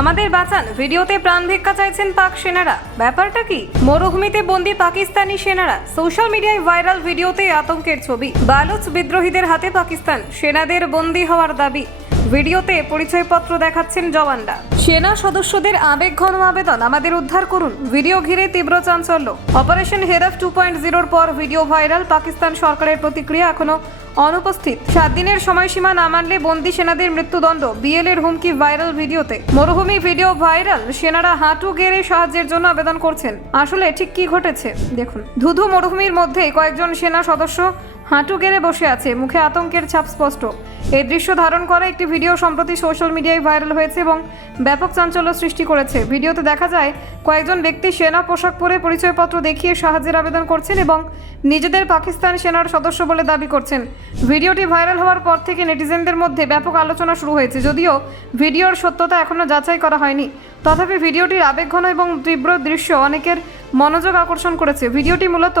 আমাদের বাঁচান, ভিডিওতে প্রাণ ভিক্ষা চাইছেন পাক সেনারা। ব্যাপারটা কি? মরুভূমিতে বন্দী পাকিস্তানি সেনারা। সোশ্যাল মিডিয়ায় ভাইরাল ভিডিওতে আতঙ্কের ছবি। বালুচ বিদ্রোহীদের হাতে পাকিস্তান সেনাদের বন্দী হওয়ার দাবি। ভিডিওতে পরিচয়পত্র দেখাচ্ছেন জওয়ানরা। সেনা সদস্যদের আবেগঘন আবেদন, আমাদের উদ্ধার করুন। ভিডিও ঘিরে তীব্র চাঞ্চল্য। অপারেশন হেরাফ 2.0 পর ভিডিও ভাইরাল। পাকিস্তান সরকারের প্রতিক্রিয়া এখনো অনুপস্থিত। 7 দিনের সময়সীমা না মানলে বন্দী সেনাদের মৃত্যুদণ্ড, বিএলের হুমকি ভাইরাল ভিডিওতে। মরুভূমি ভিডিও ভাইরাল, সেনারা হাঁটু গেড়ে সাহায্যের জন্য আবেদন করছেন। আসলে ঠিক কি ঘটেছে দেখুন। ধুধু মরুভূমির মধ্যে কয়েকজন সেনা সদস্য হাঁটু গেড়ে বসে আছে, মুখে আতঙ্কের ছাপ স্পষ্ট। এই দৃশ্য ধারণ করা একটি ভিডিও সম্প্রতি সোশ্যাল মিডিয়ায় ভাইরাল হয়েছে এবং ব্যাপক চাঞ্চল্য সৃষ্টি করেছে। ভিডিওতে দেখা যায় কয়েকজন ব্যক্তি সেনা পোশাক পরে পরিচয়পত্র দেখিয়ে সাহায্যের আবেদন করছেন এবং নিজেদের পাকিস্তান সেনার সদস্য বলে দাবি করছেন। ভিডিওটি ভাইরাল হওয়ার পর থেকে নেটিজেনদের মধ্যে ব্যাপক আলোচনা শুরু হয়েছে। যদিও ভিডিওর সত্যতা এখনও যাচাই করা হয়নি, তথাপি ভিডিওটির আবেগঘন এবং তীব্র দৃশ্য অনেকের মনোযোগ আকর্ষণ করেছে। ভিডিওটি মূলত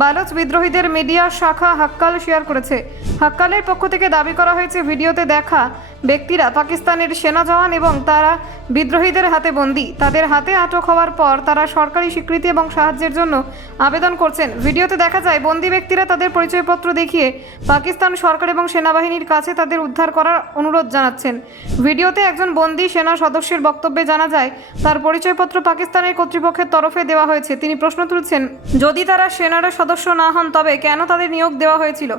বালুচ বিদ্রোহীদের মিডিয়া শাখা হাক্কাল শেয়ার করেছে। হাক্কালের পক্ষ থেকে দাবি করা হয়েছে ভিডিওতে দেখা ব্যক্তিরা পাকিস্তানের সেনা জওয়ান এবং তারা বিদ্রোহীদের হাতে বন্দী। তাদের হাতে আটক হওয়ার পর তারা সরকারি স্বীকৃতি এবং সাহায্যের জন্য আবেদন করছেন। ভিডিওতে দেখা যায় বন্দী ব্যক্তিরা তাদের পরিচয়পত্র দেখিয়ে পাকিস্তান সরকার এবং সেনাবাহিনীর কাছে তাদের উদ্ধার করার অনুরোধ জানাচ্ছেন। ভিডিওতে একজন বন্দী সেনা সদস্যের বক্তব্যে জানা যায় তার পরিচয়পত্র পাকিস্তানের কর্তৃপক্ষের তরফে দেওয়া হয়েছে। তিনি প্রশ্ন তুলছেন, যদি তারা সেনার সদস্য না হন তবে কেন তাদের নিয়োগ দেওয়া হয়েছিল?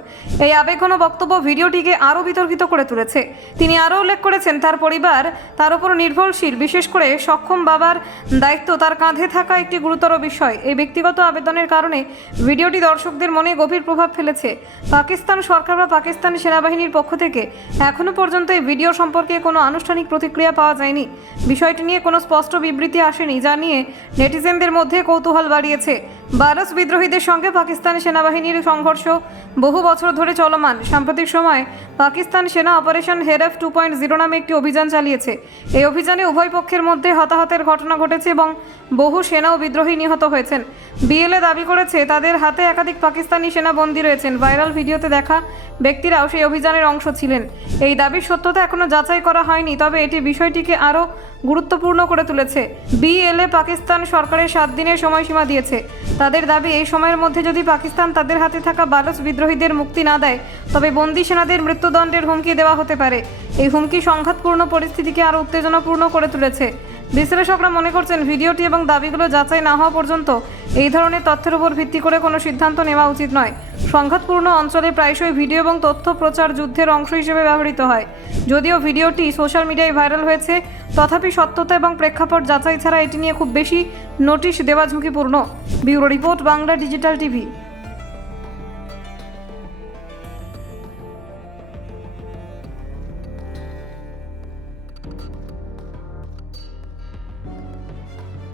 এই আবেগঘন বক্তব্য ভিডিওটিকে আরও বিতর্কিত করে তুলেছে। তিনি আরও উল্লেখ করেছেন তার পরিবার তার উপর নির্ভরশীল, বিশেষ করে সক্ষম বাবার দায়িত্ব তার কাঁধে থাকা একটি গুরুতর বিষয়। এই ব্যক্তিগত আবেদনের কারণে ভিডিওটি দর্শকদের মনে গভীর প্রভাব ফেলেছে। পাকিস্তান সরকার বা পাকিস্তান সেনাবাহিনীর পক্ষ থেকে এখনও পর্যন্ত এই ভিডিও সম্পর্কে কোনো আনুষ্ঠানিক প্রতিক্রিয়া পাওয়া যায়নি। বিষয়টি নিয়ে কোনো স্পষ্ট বিবৃতি আসেনি, যা নিয়ে নেটিজেনদের মধ্যে কৌতূহল বাড়িয়েছে। বালুচ বিদ্রোহীদের সঙ্গে পাকিস্তান সেনাবাহিনীর সংঘর্ষ বহু বছর ধরে চলমান। সাম্প্রতিক সময়ে পাকিস্তান সেনা অপারেশন হেরাফ 2.0 নামে একটি অভিযান চালিয়েছে। এই অভিযানে উভয় পক্ষের মধ্যে হতাহতের ঘটনা ঘটেছে এবং বহু সেনা ও বিদ্রোহী নিহত হয়েছেন। বিএলএ দাবি করেছে তাদের হাতে একাধিক পাকিস্তানি সেনা বন্দী রয়েছেন। ভাইরাল ভিডিওতে দেখা ব্যক্তিরাও সেই অভিযানের অংশ ছিলেন। এই দাবির সত্যতা এখনও যাচাই করা হয়নি, তবে এটি বিষয়টিকে আরও গুরুত্বপূর্ণ করে তুলেছে। বিএলএ পাকিস্তান সরকারের 7 দিনের সময়সীমা দিয়েছে। তাদের দাবি এই সময়ের মধ্যে যদি পাকিস্তান তাদের হাতে থাকা বালুচ বিদ্রোহীদের মুক্তি না দেয় তবে বন্দী সেনাদের মৃত্যুদণ্ডের হুমকি দেওয়া হতে পারে। এই হুমকি সংঘাতপূর্ণ পরিস্থিতিকে আরও উত্তেজনাপূর্ণ করে তুলেছে। বিশ্লেষকরা মনে করছেন ভিডিওটি এবং দাবিগুলো যাচাই না হওয়া পর্যন্ত এই ধরনের তথ্যের উপর ভিত্তি করে কোনো সিদ্ধান্ত নেওয়া উচিত নয়। সংঘাতপূর্ণ অঞ্চলে প্রায়শই ভিডিও এবং তথ্য প্রচার যুদ্ধের অংশ হিসেবে ব্যবহৃত হয়। যদিও ভিডিওটি সোশ্যাল মিডিয়ায় ভাইরাল হয়েছে, তথাপি সত্যতা এবং প্রেক্ষাপট যাচাই ছাড়া এটি নিয়ে খুব বেশি নোটিশ দেওয়া ঝুঁকিপূর্ণ। Bureau report, Bangla digital TV.